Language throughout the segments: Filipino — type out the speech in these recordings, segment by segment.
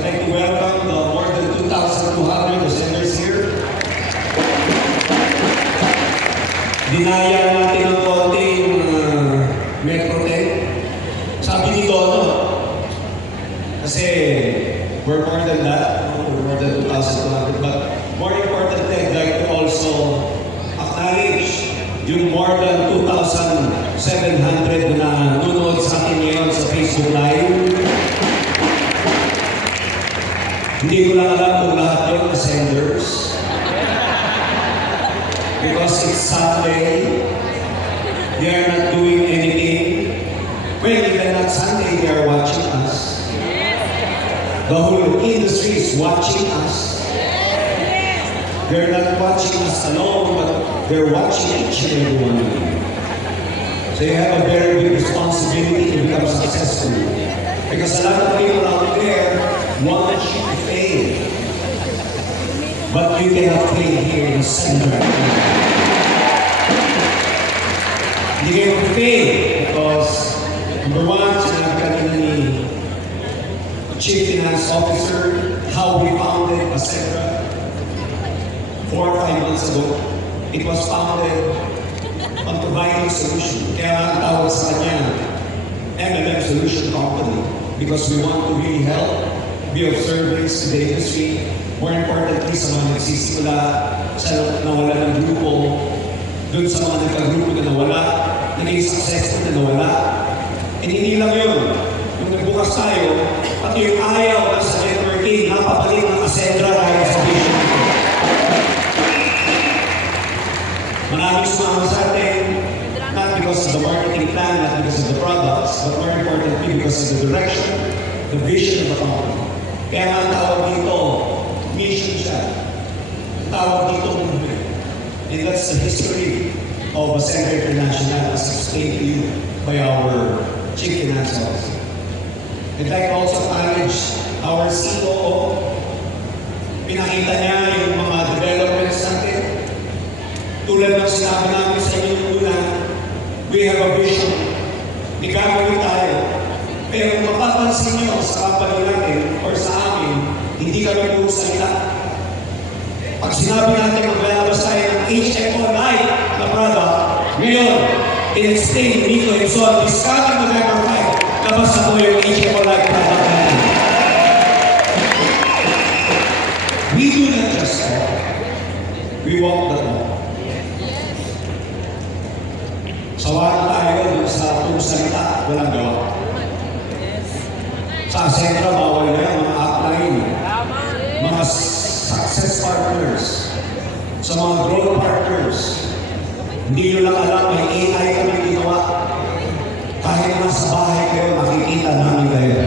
I'd like to welcome the more than 2,200 assemblers here. Dinaya natin ng konti yung Metro Tech. Sabi ni Dono, kasi we're more than that, we're more than 2,200, but more important I'd like to also acknowledge yung more than 2,700 na nanonood sa akin ngayon sa Facebook Live. Hindi ko lang alam kung lahat yun na senders. Because it's Sunday, they are not doing anything. Well, even not Sunday, they are watching us. The whole industry is watching us. They're not watching us alone, but they're watching each and every one of you. So you have a very big responsibility to become successful. Because a lot of people out there want you to fail. But you cannot fail here in the center. You cannot fail because, number one, sinabi kanina ni Chief Finance Officer, how we founded Ascendra 4 or 5 months ago. It was founded on providing solution. Kaya ang tawag sa kanya, MLM Solution Company, because we want to really help, be of service to the industry. More importantly, sa mga nagsisimula, sa nawala ng grupo, dun sa mga nagka-grupo na nawala, naging successful na nawala. And hindi lang yun. Nung nagbukas tayo, pati yung ayaw na sa networking, napapalit ng Ascendra dahil sa vision. Maraming sumama sa atin, not because of the marketing plan, not because of the products, but more importantly because of the direction, the vision of the company. Kaya nga tawag dito, mission siya. Tawag dito movement. And that's the history of Ascendra International as explained to you by our Chief Finance Officer. I'd like to also acknowledge our COO. Pinakita niya yung mga developments natin. Tulad ng sinabi namin sa inyo una, we have a vision. May gagawin tayo. Pero mapapansin nyo sa company natin or sa amin, hindi kami puro salita. Pag sinabi natin maglalabas tayo ng HFO Live na product, ngayon, in-explain Nico and Son, this coming November 5, labas na po yung HFO Live product natin. We do not just talk. We walk the talk. Sawaran tayo dun sa puro salita, walang gawa. Sa Ascendra, bawal na yan, mga upline, mga success partners, sa mga growth partners. Hindi nyo lang alam, may AI kami ginawa. Kahit nasa bahay kayo, makikita namin kayo.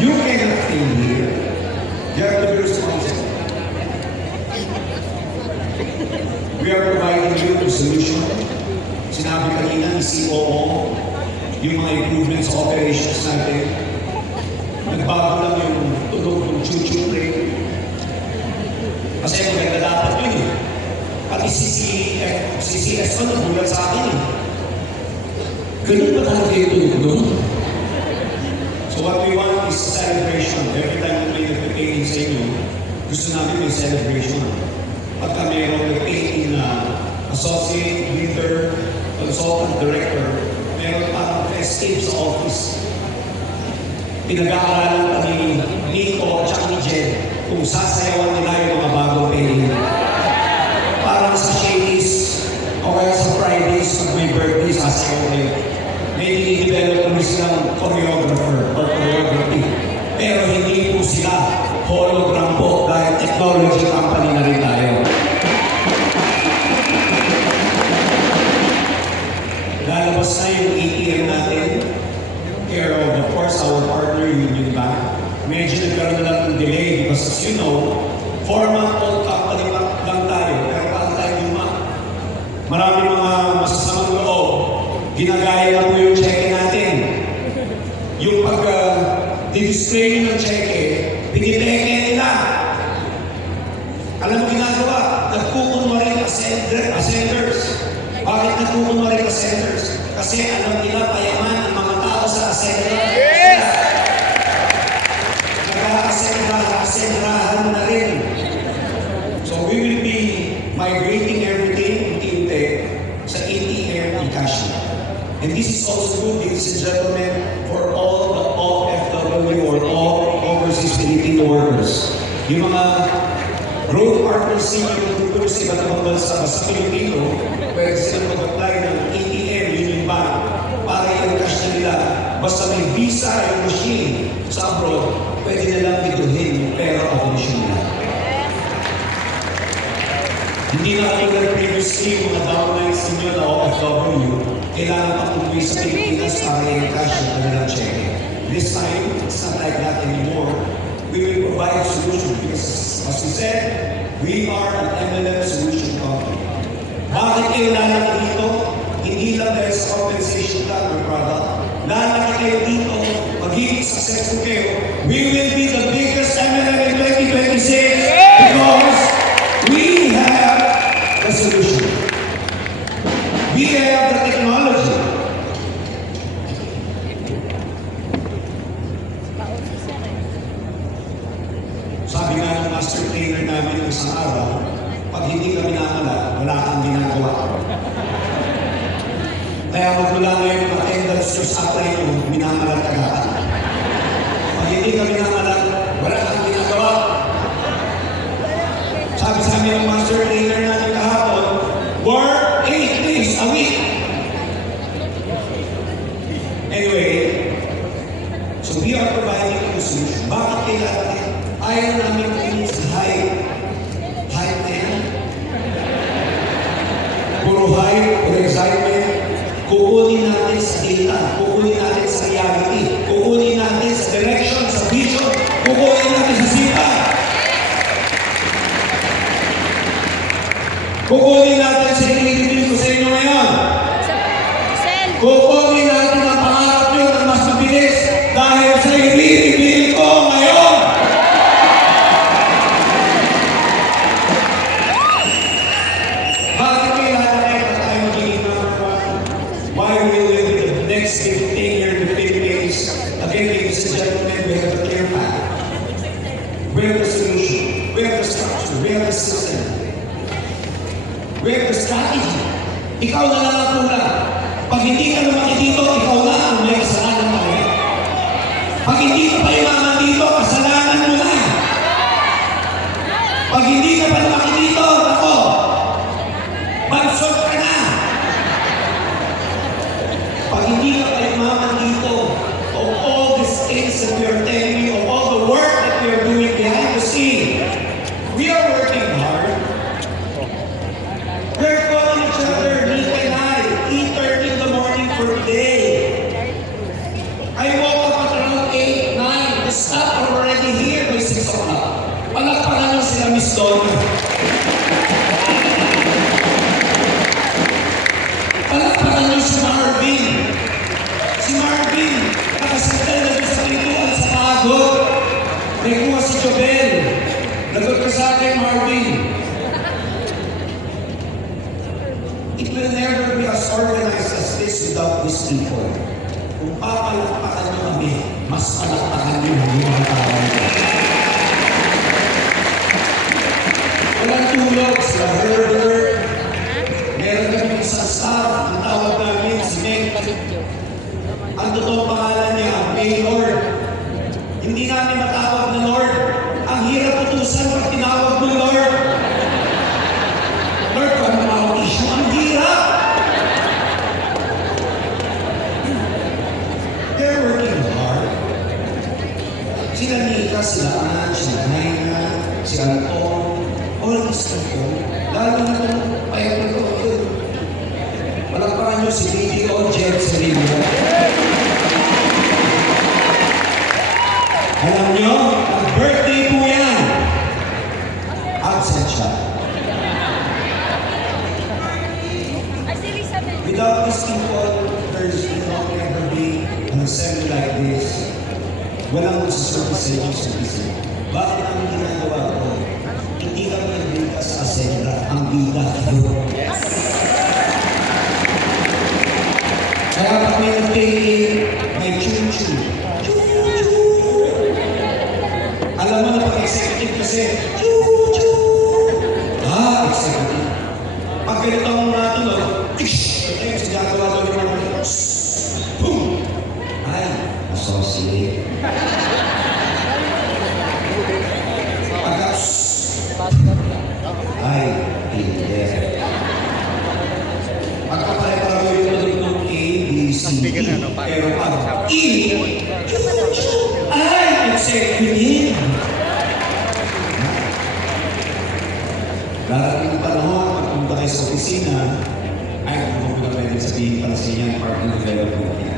You cannot fail here. You have to be responsible. We are providing you a solution. Sinabi kanina ni COO, yung mga improvements sa operations natin. Nagbago lang yung tunog ng chuchu play. Kasi maganda dapat yun eh. Pati CCS ko nagulat sa akin eh. Ganun ba talaga yung tunog doon? So what we want is a celebration. Every time na may nag-painting sa inyo, gusto namin may celebration. Pagka mayroong nag-painting na associate, leader, consultant, director, meron parang festive sa office. Pinag-aaralan pa ni Nico at saka ni Jen kung sasayawan nila yung mga bagong painting. Parang sa Shadies o kaya sa Fridays pag may birthday, sasayaw kayo. May dinidevelop kami silang choreographer or choreography. Pero hindi po sila hologram po dahil technology company na rin tayo. Lalabas na yung ATM natin, care of course, our partner, Union Bank. Medyo nagkaroon na lang ng delay because as you know, 4-month-old company lang tayo, pero parang tayo luma. Marami mga masasamang loob, ginagaya na po yung cheque natin. Yung pag-display ng cheque, piniteke nila. Alam mo ginagawa, nagkukunwari ascenders. Bakit nagkukunwari ascenders? Kasi alam nila payaman ang mga tao sa Ascendra. Yes! yung mga road partners ninyo na tutulong sa iba't ibang bansa sa Pilipino, pwede sila mag-apply ng ATM, Union Bank, para yung cash na nila. Basta may visa yung machine sa abroad, pwede nilang biduhin yung pera o commission nila. Hindi na katulad previously yung mga downlines ninyo na OFW, kailangan pang umuwi sa Pilipinas para yung cash yung kanilang cheque. This time, it's not like that anymore. We will provide solution because, as we said, we are an MLM solution company. Bakit kayo lalaki dito? Hindi lang dahil sa compensation plan or product. Lalaki kayo dito, magiging successful kayo. We will be the biggest MLM in 2026 because we have the solution. We have the technology. Sabi nga ng master trainer namin ng isang araw, pag hindi ka minamala, wala kang ginagawa. Kaya magmula ngayon yung attendance nyo sa apply nyo, minamala tagakan. Pag hindi ka minamala, wala kang ginagawa. Sabi sa amin ng master trainer namin kahapon, work 8 days a week. Anyway, so we are providing a solution. Bakit kailangan? Ayaw namin kayo sa hype. Hype na yan. Puro hype, puro excitement. Kukunin natin sa data, kukunin natin sa reality, kukunin natin sa direction, sa vision, kukunin natin sa sita. Kukunin natin sa initiative ko sa inyo ngayon. Kukunin natin ang pangarap nyo ng mas mabilis dahil sa i-reveal ko ngayon. Bakit kailangan na tayo magiging number one? Why we will be the next 15 years in the Philippines? Again, ladies and gentlemen, we have a clear path. We have the solution. We have the structure. We have the system. We have the strategy. Ikaw na lang ang kulang. Pag hindi ka lumaki dito, ikaw na ang may kasalanan pa rin. Pag hindi ka pa yumaman dito, kasalanan mo na. Pag hindi ka pa lumaki dito, ako, bansot ka na. Pag hindi ka pa yumaman dito, of all these things that we are telling you, of all the work that we are doing behind the scene, we are working hard. We're calling each other, Nick and I, 8:30 in the morning for today. I woke up at around 8, 9. The staff are already here by 6 o'clock. Palakpakan lang sila, Miss Donna. Palakpakan lang si Marvin. Si Marvin, nakasagal na doon sa pintuan sa pagod. May kuha si Jobel. Lagot ka sa akin, Marvin. It will never be as organized as this without these people. Kung papalakpakan nyo kami, mas palakpakan nyo yung mga tao. Walang tulog, sila Herbert. Meron kami isang staff, ang tawag namin, si Meg. Ang totoong pangalan niya, May Lord. Hindi namin matawag na Lord. Ang hirap utusan pag tinawag mo Lord. Lord, kung ano mga issue, ang hirap. They're working hard. Sila Nika, sila Ann, sila Naina, sila Tom, all these people, lalo na itong payag ko. Palakpakan nyo si BDO, Jet, si Rino. Alam nyo, ang birthday po yan. Absent siya. Without these people, there's not ever be an assembly like this. Walang magsaservice sa inyo service. Bakit ang ginagawa ko? Hindi kami nagbita sa asembla, ang bida kayo. Kaya pag may nag-take may choo-choo. Choo-choo! Alam mo na pag-executive kasi, choo-choo! Executive. Pag ganito ang natunog, ito yung sinagawa ko yung mga boom! Ay, associate. Pagka maintindihan. Pagkapare-pareho yung tuloy ng A, B, C, D. Pero pag E, ay, executive. Darating ang panahon, pagpunta kayo sa opisina, ay kung na pwede sabihin para sa inyo, part ng development niya.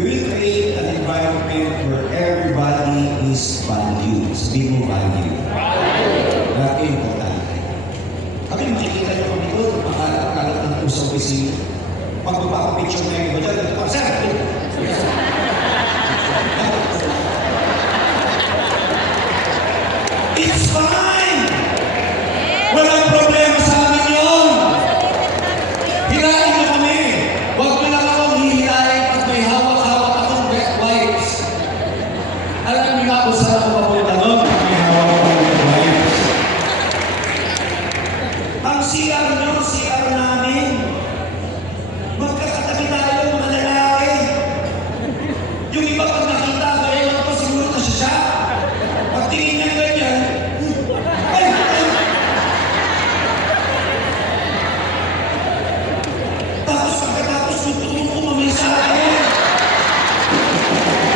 We will create an environment where everybody is valued. Sabihin mo value. Dati importante. Kami makikita nyo kami doon, makalat ng pusang opisina. Pag magpapapicture na yung iba dyan, sir, it's fine! Walang problema sa amin yun! Hirain na kami! Huwag mo lang akong hihilain at may hawak-hawak akong wet wipes. Alam niyo nga kung saan ako papunta doon, may hawak akong wet wipes. Ang CR nyo, CR namin. Magkakatabi tayo, mga lalaki. Yung iba pag nakita, kaya lang pa siguro na siya. Pag tingin niya ganyan, ay! Tapos pagkatapos tutulong ko mamay sa akin.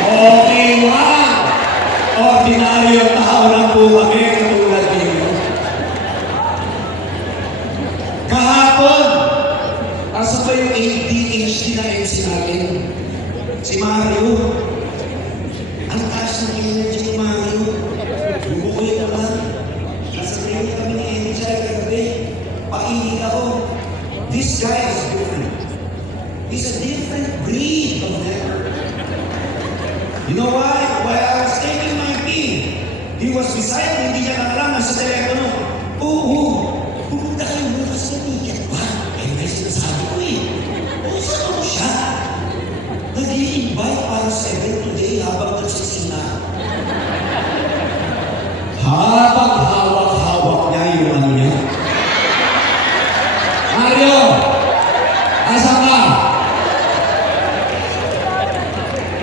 Okay, wow! Ordinaryo tao lang po kami, katulad niyo. Kahapon, asa ba yung ADHD na MC natin? Si Mario. Ang taas ng energy ni Mario. Bubukoy naman. Nasabihin kami ni energy kagabi. Painig ako. This guy is different. He's a different breed of network. You know why? While I was taking my pee, he was beside me, hindi niya nalaman sa telepono. Oo, pupunta kayo muna sa ticket ba? Eh, may sinasabi ko eh. Oo, saan ako siya? Nag-i-invite para sa event today habang nagsisina. Habang hawak-hawak niya yung ano niya. Mario! Asan ka?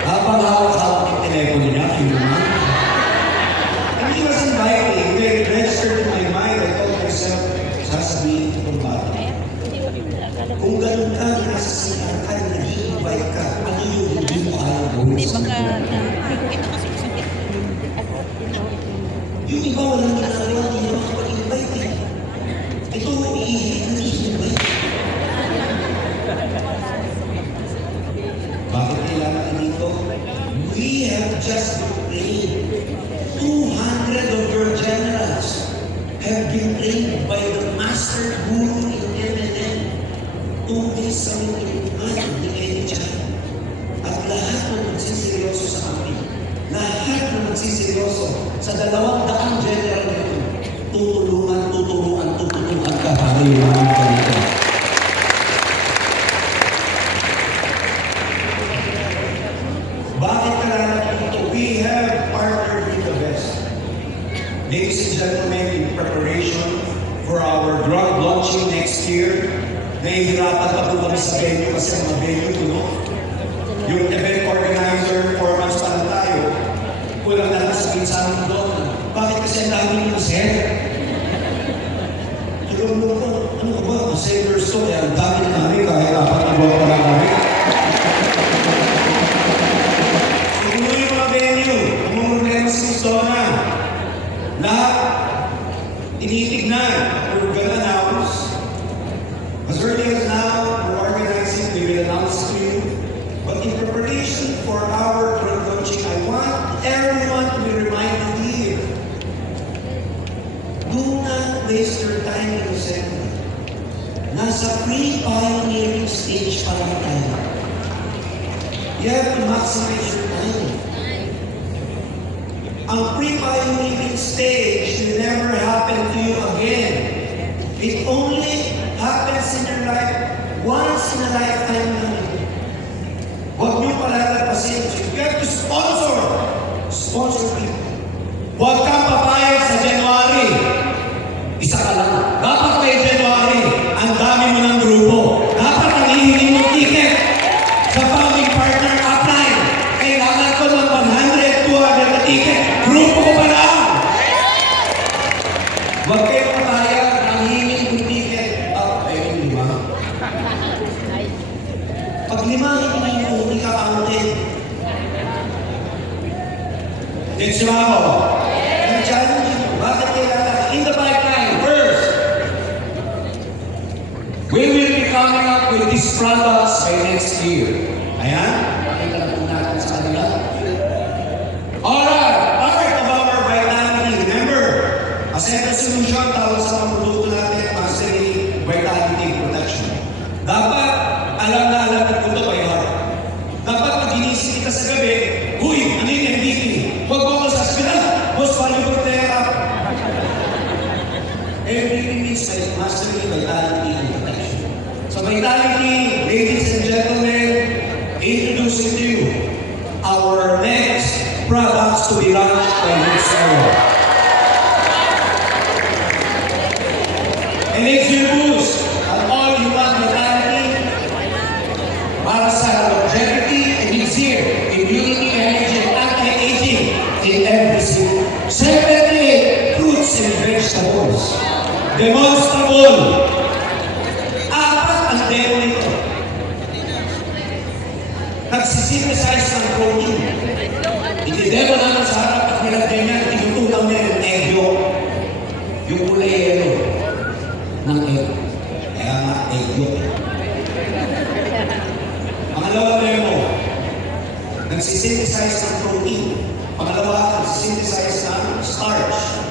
Habang hawak-hawak yung telepono niya, yun naman. And he was inviting. When it registered in my mind, I told myself, sasabihin ko kung bakit. Kung ganun ka, nasa sinar ka, nag-i-invite ka, ano yung hindi mo ayaw gawin Hindi sa baka mundo? ito kasi sakit. Yung iba walang ginagawa, hindi naman makapag-invite eh. Ito, i-invite. Bakit kailangan dito? We have just been trained. 200 of your generals have been trained by the master guru in MNN. 2 days sa mga ni NHI. At lahat na magsiseryoso sa amin. Lahat na magsiseryoso sa 200 general na ito. Tuturuan ka para yung mga kanito. Bakit kailangan ito? We have partnered with the best. Ladies and gentlemen, in preparation for our drug launching next year, nahihirapan pa po kami sa venue kasi mga venue puno. Yung event organizer, 4 months pa na tayo, kulang na lang sabihin sa amin doon. Bakit kasi ang dami nyo sir? Tulong mo po, ano ka ba? Sailors to, kaya ang dami na kami, kahit apat na buwan pa lang kami. Siguro yung mga venue, ang mga problema sa Mistona, lahat, tinitignan, we're gonna announce. As early as now, we're organizing, we will announce to you. But in preparation for our drug launching, I want everyone to be reminded here. Do not waste your time in the center. Nasa pre-pioneering stage pa lang tayo. You have to maximize your time. Ang pre-pioneering stage will never happen to you again. It only happens in your life once in a lifetime lang. Huwag niyo palalapasin. You have to sponsor. Sponsor people. Huwag kang papayag sa January. Isa ka lang. Dapat may January. Ang dami mo ng grupo. Dapat ang hihingi mo ticket sa founding partner upline. Kailangan ko ng 100, 200 na ticket. Grupo ko pa lang. Huwag kayo papayag. Gets nyo ako? Yung challenge, bakit kailangan? In the pipeline, first, we will be coming up with these products by next year. Ayan? Pakita na po natin sa kanila. Alright, part of our vitality. Remember, Ascenta Solution, tawag sa mga produkto natin, Mastery Vitality Protection. Dapat, alam na alam ng produkto by heart. Dapat pag ginising kita sa gabi, huy, ano yung MVP? Huwag mo ko sa hospital, most valuable player. Everything needs Mastery Vitality and Protection. So Vitality, ladies and gentlemen, introducing to you our next products to be launched by next year. Elixir Boost, an all-in-one vitality para sa longevity, Elixir, immunity, energy, and anti-aging in every season. Separately, fruits and vegetables. Demonstrable. Apat ang demo nito. Nagsisynthesize ng protein. Itidemo namin sa harap at nilagay niya, tinutulang niya yung egg yolk. Yung kulay yellow ng egg. Kaya nga, egg yolk. Pangalawa demo, nagsisynthesize ng protein. Pangalawa, nagsisynthesize ng starch.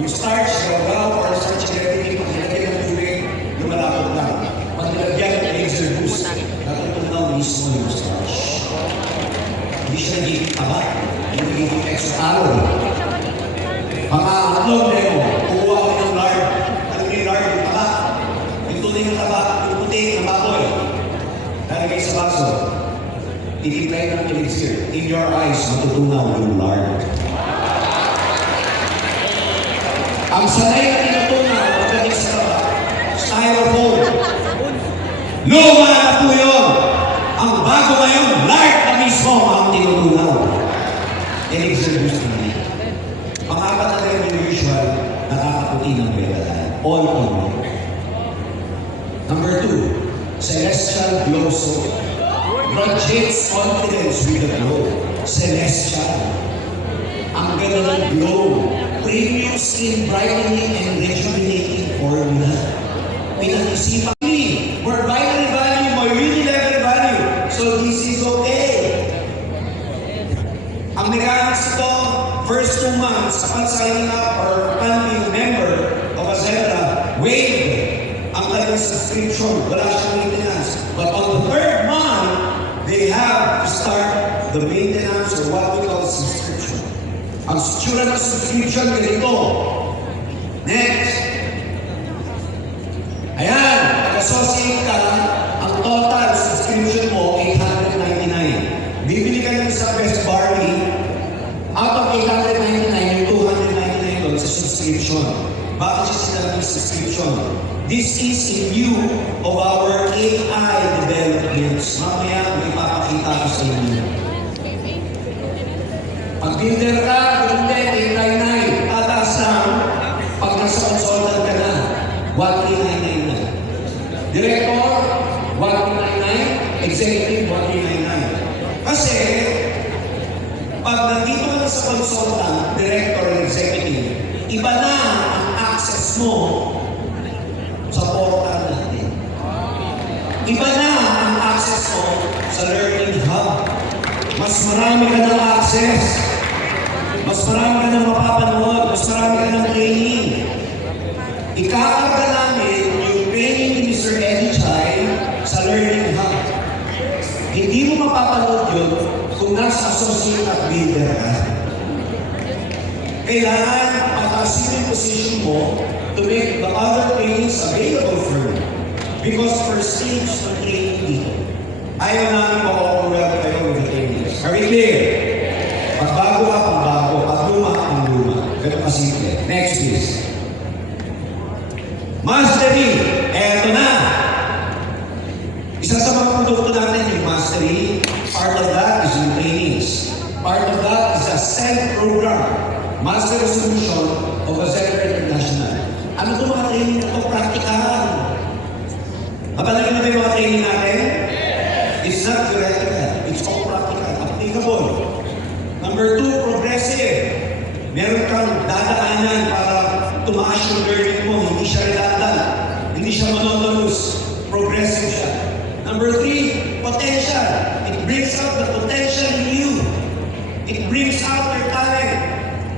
Yung starch, gawagaw, or starch gravity, pag nilagay ng tubig, lumalapot lang. Pag nilagyan ng Elixir Boost, natutunaw mismo yung starch. Hindi siya nagiging taba, hindi nagiging extra calorie. Pangatlong demo, kukuha ko ng lard. Ano yung lard? Yung taba. Yung tunay ng taba, yung puti ng baboy. Lalagay sa baso. Titiplay ng Elixir. In your eyes, matutunaw yung lard. Ang sanay na tinutunaw, pagdating sa taba, styrofoam. Luma na po yun! Ang bago ngayon, lard na mismo ang tinutunaw. Elixir Boost na niya. Pangapat na rin yung usual, nakakaputi ng belalan. All in one. Number 2, Celestial Glow Soap. Radiates confidence with the glow. Celestial. Ang ganda ng glow. Premium skin brightening and rejuvenating formula. Pinag-isipan ni, more vital value, more unilevel value. So this is okay. Ang mechanics ito, first 2 months, upon signing up or upon being a member of Ascenta, waive ang kanilang subscription. Wala siyang maintenance. But on the 3rd month, they have to start the maintenance or what we call subscription. Ang sura ng subscription, ganito. Next. Ayan, nag-associate ka, ang total subscription mo, $899. Bibili ka ng sa Best Barley, out of $899, yung $299 doon sa subscription. Bakit siya sinabing subscription? This is in view of our AI developments. Mamaya, may papakita ko sa inyo. Pag builder ka, hindi, 899. Tataas lang, pag nasa consultant ka na, 1399 na. Director, 1399. Executive, 1399. Kasi, pag nandito ka sa consultant, director, and executive, iba na ang access mo sa portal natin. Iba na ang access mo sa Learning Hub. Mas marami ka ng access. Mas marami ka ng mapapanood. Mas marami ka ng training. Ikakarga namin yung training ni Mr. Eddie Chai sa Learning Hub. Hindi mo mapapanood yun kung nasa associate at builder ka. Kailangan matasin yung position mo to make the other trainings available for you. Because first stage ng training dito, ayaw namin maka-overwhelm kayo with the trainings. Are we clear? Pagbago ka, pagbago. Pagluma, pangluma. Ganun kasimple. Next please. Mastery. Eto na. Isa sa mga produkto natin yung Mastery. Part of that is yung trainings. Part of that is a SEND program. Mastery Solution of Ascenta International. Ano itong mga training na ito? Practical. Kapalagay na ba yung mga training natin? It's not theoretical. It's all practical. Applicable. Number 2, progressive. dadaanan para tumaas yung learning mo. Hindi siya redundant. Hindi siya monotonous. Progressive siya. Number 3, potential. It brings out the potential in you. It brings out your talent,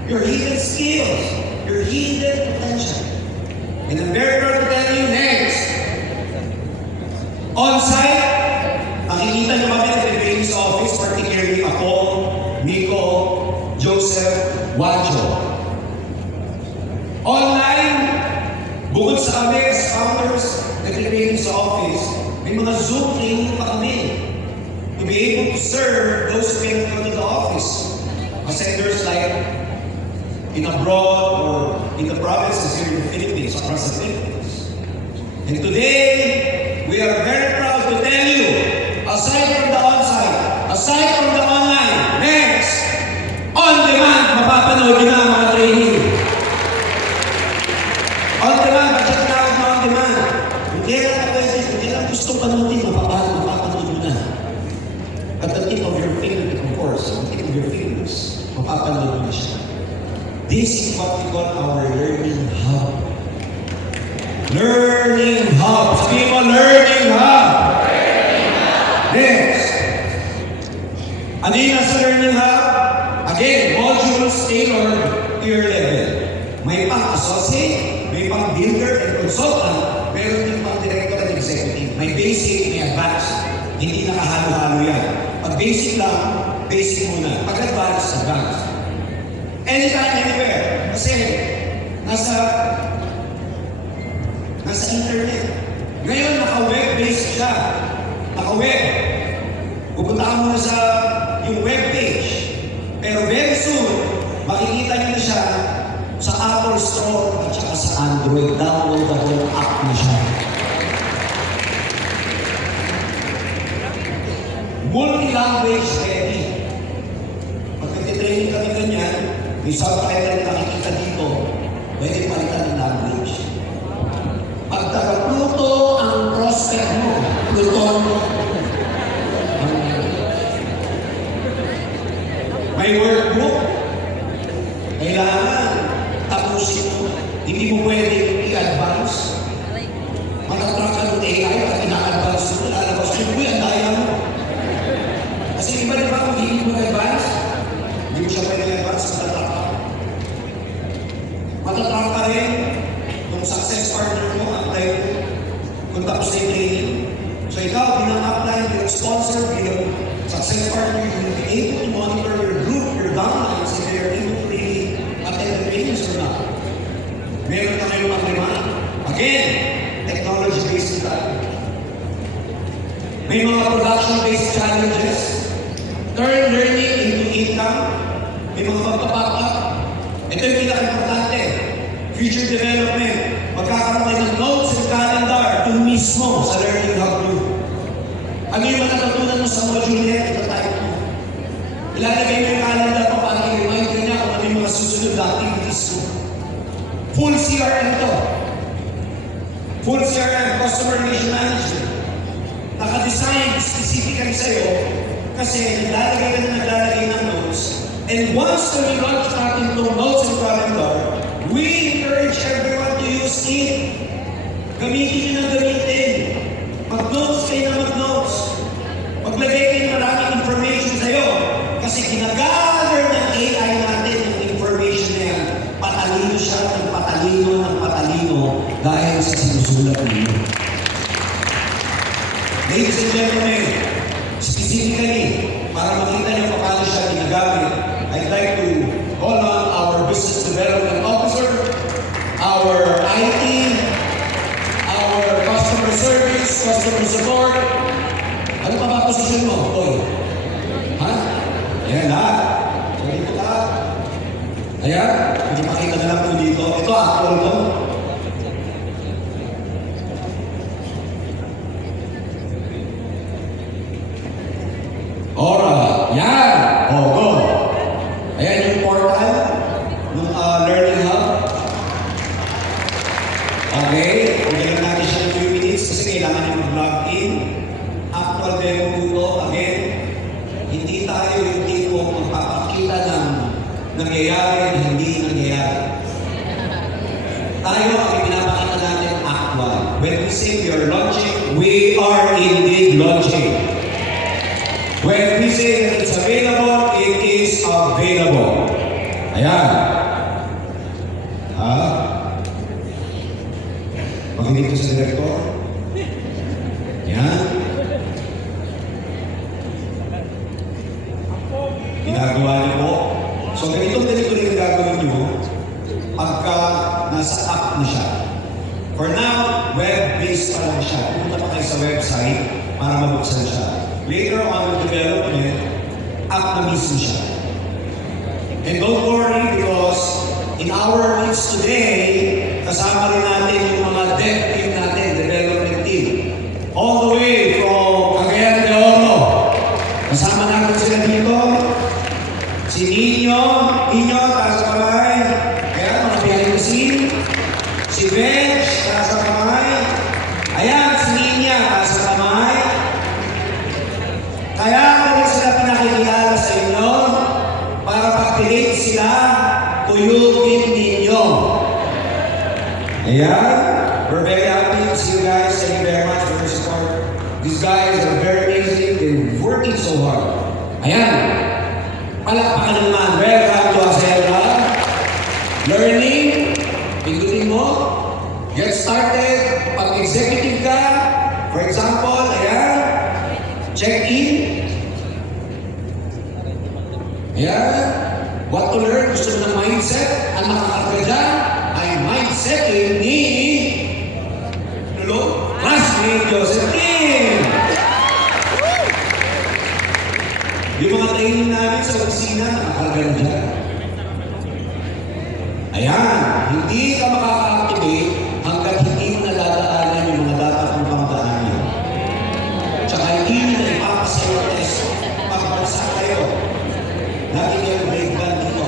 your hidden skills, your hidden potential. And I'm very proud to tell you next. On-site, nakikita niyo kami nag-training sa office, particularly ako, Nico, Joseph, Wajo. Online, bukod sa kami as founders, nag-training sa office, may mga Zoom training pa kami to be able to serve those who cannot go to the office. As centers like in abroad or in the provinces here in the Philippines, across the Philippines. And today, we are very proud to tell you, aside from the on-site, aside from the online, next, on-demand, mapapanood nyo na ang mga training. On-demand, budget na ako mga on-demand. Kung kailan ka pwede, kung kailan gustong panoodin, mapapanood mo na. At the tip of your finger, of course, at the tip of your fingers, mapapanood mo na siya. This is what we call our learning hub. Learning hub. Sabihin mo, learning hub. Next. Ano yung nasa learning hub? Again, modules tailored to your level. May pang-associate, may pang-builder and consultant, meron din pang-director and executive. May basic, may advanced. Hindi nakahalo-halo yan. Pag basic lang, basic muna. Pag advanced, advanced. Anytime, anywhere. Kasi nasa internet. Ngayon, naka-web-based siya. Naka-web. Pupuntahan mo na sa yung webpage. Pero very soon, makikita niyo na siya sa Apple Store at saka sa Android. Downloadable app na siya. Multi-language ready. Pag nag-training kami ganyan, may subtitle na nakikita dito, pwede palitan ng language. Pag taga-Pluto ang prospect mo, Pluton, may workbook, kailangan tapusin mo. Hindi mo pwede i-advance. Matatrack ka ng AI at ina-advance mo, lalabas mo, ang daya mo. Kasi iba rin ba kung hindi mo advance? Hindi mo siya pwede advance, matatrack ka. Matatrack ka rin kung success partner mo, apply mo, kung tapos na yung training. So ikaw, pinang-apply, bilang sponsor, bilang success partner, you will be able to monitor your group, your downlines, if they are able to really attend the trainings or not. Meron ka ngayong pag-remind. Again, technology-based na. May mga production-based challenges. Turn learning into income. May mga magpa-pop up. Ito yung pinaka-importante. Future development. Magkakaroon tayo ng notes and calendar yung mismo sa Learning Hub Group. Ano yung matatutunan mo sa module niya? Ito tayo mo. Ilalagay mo yung calendar mo para i-remind ka niya kung ano yung mga susunod na activities mo. Full CRM to. Full CRM, Customer Relation Management. Naka-design specifically sa'yo kasi naglalagay ng notes. And once na we-launch natin itong notes and calendar, we encourage everyone to use it. Gamitin nyo ng gamitin. Mag-notes kayo na mag-notes. Maglagay kayo ng maraming information sa'yo. Kasi ginagather ng AI natin yung information na yan. Patalino siya ng patalino dahil sa sinusulat ninyo. Ladies and gentlemen, specifically, para makita niyo paano siya ginagamit, I'd like to call on our Business Development Officer, our IT, our Customer Service, Customer Support. Ano pa ba posisyon mo? Oy. Ha? Ayan lahat. So dito lahat. Ayan. Pinapakita na lang po dito. Ito, actual to. Alright. Yan. Oh, go. Ayan yung portal ng Learning Hub. Okay. Bigyan natin siya ng 2 minutes kasi kailangan niyo mag-log in. Actual demo po ito. Again, hindi tayo yung tipo magpapakita ng nangyayari, hindi nangyayari. tayo ang ipinapakita natin actual. When we say we are launching, we are indeed launching. When we say that it's available, it is available. Ayan. Ha? Makinig ko sa direktor. Yan. Ginagawa niyo po. So, ganitong rin gagawin niyo pagka nasa app na siya. For now, web-based pa lang siya. Pumunta pa kayo sa website para mabuksan siya. Later on in development, app na mismo siya. And don't worry because in our midst today, kasama rin natin yung mga dev team natin, development team. All the way from Cagayan de Oro. Kasama natin sila dito. Si Nino, taas sa kamay. Ayan, mga behind the scene. Si Bench, taas sa kamay. Ayan, si Ninya, taas sa kamay. Kaya kaya sila pinakikilala sa inyo para pag-relate sila, tuyugin ninyo. Ayan, we're very happy to see you guys. Thank you very much for your support. These guys are very amazing. They're working so hard. Ayan, palakpakan naman. Welcome to Acera. Learning, pindutin mo. Get started. Pag executive ka, for example, ayan, check-in. Ayan. What to learn? Gusto mo ng mindset? Ang nakakarga dyan ay mindset ni classmate Josephine. Yung mga training namin sa opisina, nakakarga na dyan. Ayan. Hindi ka makaka-activate hanggat hindi mo nadadaanan yung mga dapat mong pangdaanan. Tsaka hindi mo na ipapasayo test. Pagbagsak kayo. Lagi kayo breakdown dito.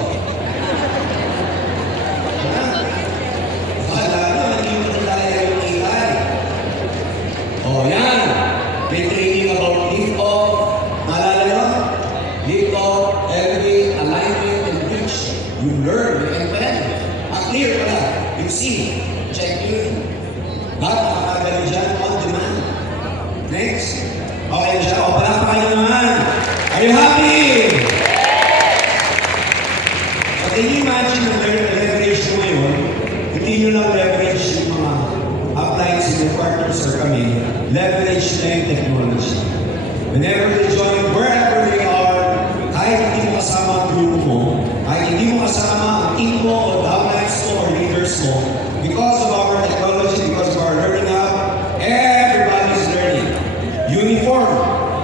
Wala na, hindi mo na tayo yung AI. O yan. May training about lift-off. Naalala nyo? Lift-off, elevate, alignment, and reach. You learn, you implement. Clear pala. You see. Check in. Lahat nakakagano dyan on demand. Next. Okay na siya. O, palakpakan nyo naman. Are you happy? So, can you imagine na leverage mo ngayon? Hindi nyo lang leverage yung mga appliance in your partners or kami. Leverage na yung technology. Whenever they join, wherever they are, kahit hindi mo kasama ang grupo mo, kahit hindi mo kasama ang team mo o downlines mo or leaders mo, because of our technology, because of our learning hub, everybody's learning. Uniform,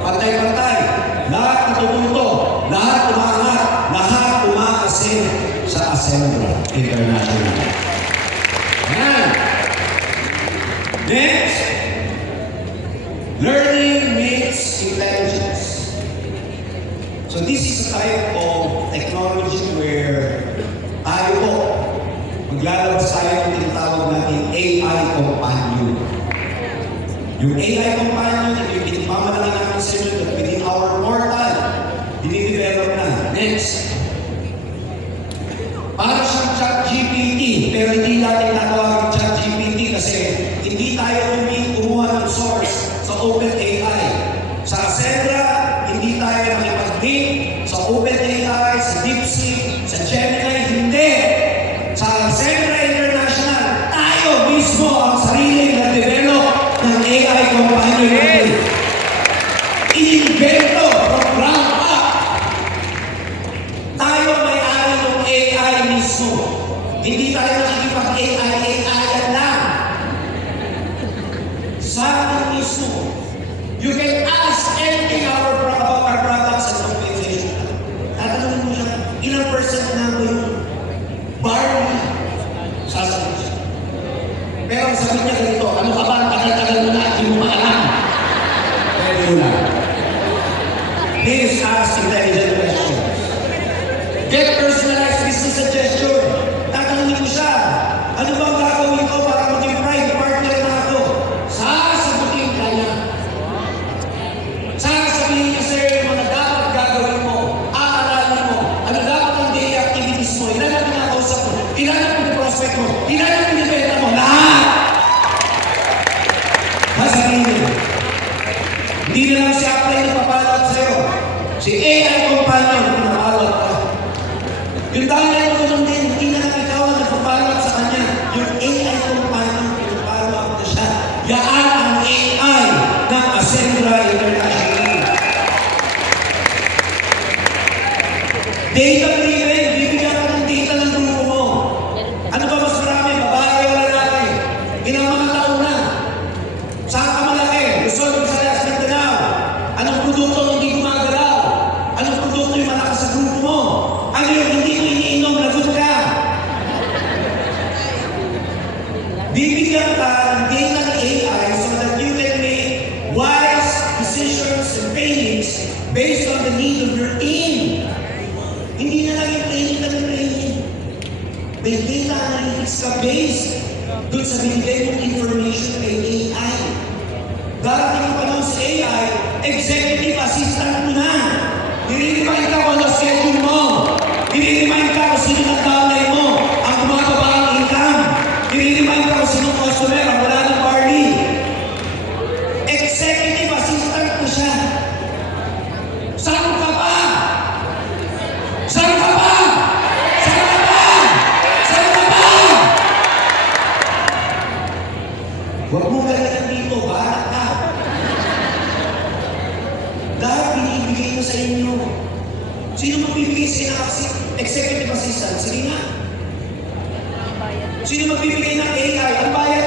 pantay-pantay, lahat natututo, lahat umaangat, lahat umaasin sa Assembly International. Ayan. Next, learning meets intelligence. So this is a type of technology where tayo po maglalabas tayo ng tinatawag natin AI Companion. Yung AI Companion, yung pinagmamalaki namin sa inyo that within our portal, dinidevelop na. Next. Para siyang ChatGPT, pero hindi natin natawag yung ChatGPT kasi hindi tayo kumuha ng source sa OpenAI. Sa Acera, hindi tayo nakipag-link sa OpenAI, sa DeepSeek, sa Gemini, hindi. Sa Acera International, tayo mismo ang sariling na-develop ng AI companion natin. I-invento from ground up. Tayo may-ari ng AI mismo. Hindi tayo nakikipag-AI lang. Sa atin mismo. You can ask anything about our products and organization. Tatanungin mo siya, ilang percent na ba yung barley? Sasagot siya. Pero ang sagot niya ganito, ano ka ba? Tagal-tagal mo na, hindi mo maalam. Pwede mo lang. Please ask intelligent questions. Get personalized business suggestion. Tatanungin mo siya, ano bang gagawin ko para maging private partner na ako? Sasagutin ka niya. Sasabihin niya sa'yo yung mga dapat gagawin mo, aaralin mo, ano dapat ang daily activities mo, ilan ang pinakausap mo, ilan ang pinaprospect mo, ilan ang pinibenta Yung dahil mo ganun din, hindi na lang ikaw ang nagpapalo up sa kanya. Yung AI kung paano pinapalo up na siya. Yaan ang AI ng Ascendra International. Data driven, bibigyan ka ng data ng grupo mo. Ano ba mas marami? Babae o lalaki? Ilang mga taon na? Saan ka malaki? Luzon, Visayas, Mindanao. Anong produkto hindi gumagalaw? Anong produkto yung malakas sa grupo mo? Ano yung hindi mo iniinom, lagot ka? Bibigyan ka ng data ng AI so that you can make wise decisions and trainings based on the need of your team. Hindi na lang yung training ka ng training. May data analytics ka based doon sa binigay mong information kay AI. Darating ang panahon sa AI, executive assistant mo na. Nire-remind ka kung ano schedule mo. Nire-remind ka kung sino nagdalay mo. Ang bumababa ang income. Nire-remind ka kung sino customer ang wala ng party. Executive assistant mo siya. Saan ka pa? Saan ka pa? Saan ka pa? Saan ka pa? Huwag mo galitan dito, bahala ka. Dahil binibigay ko sa inyo. Sino magbibigay sa ng executive assistant? Sige nga. Sino magbibigay ng AI? Ang bayad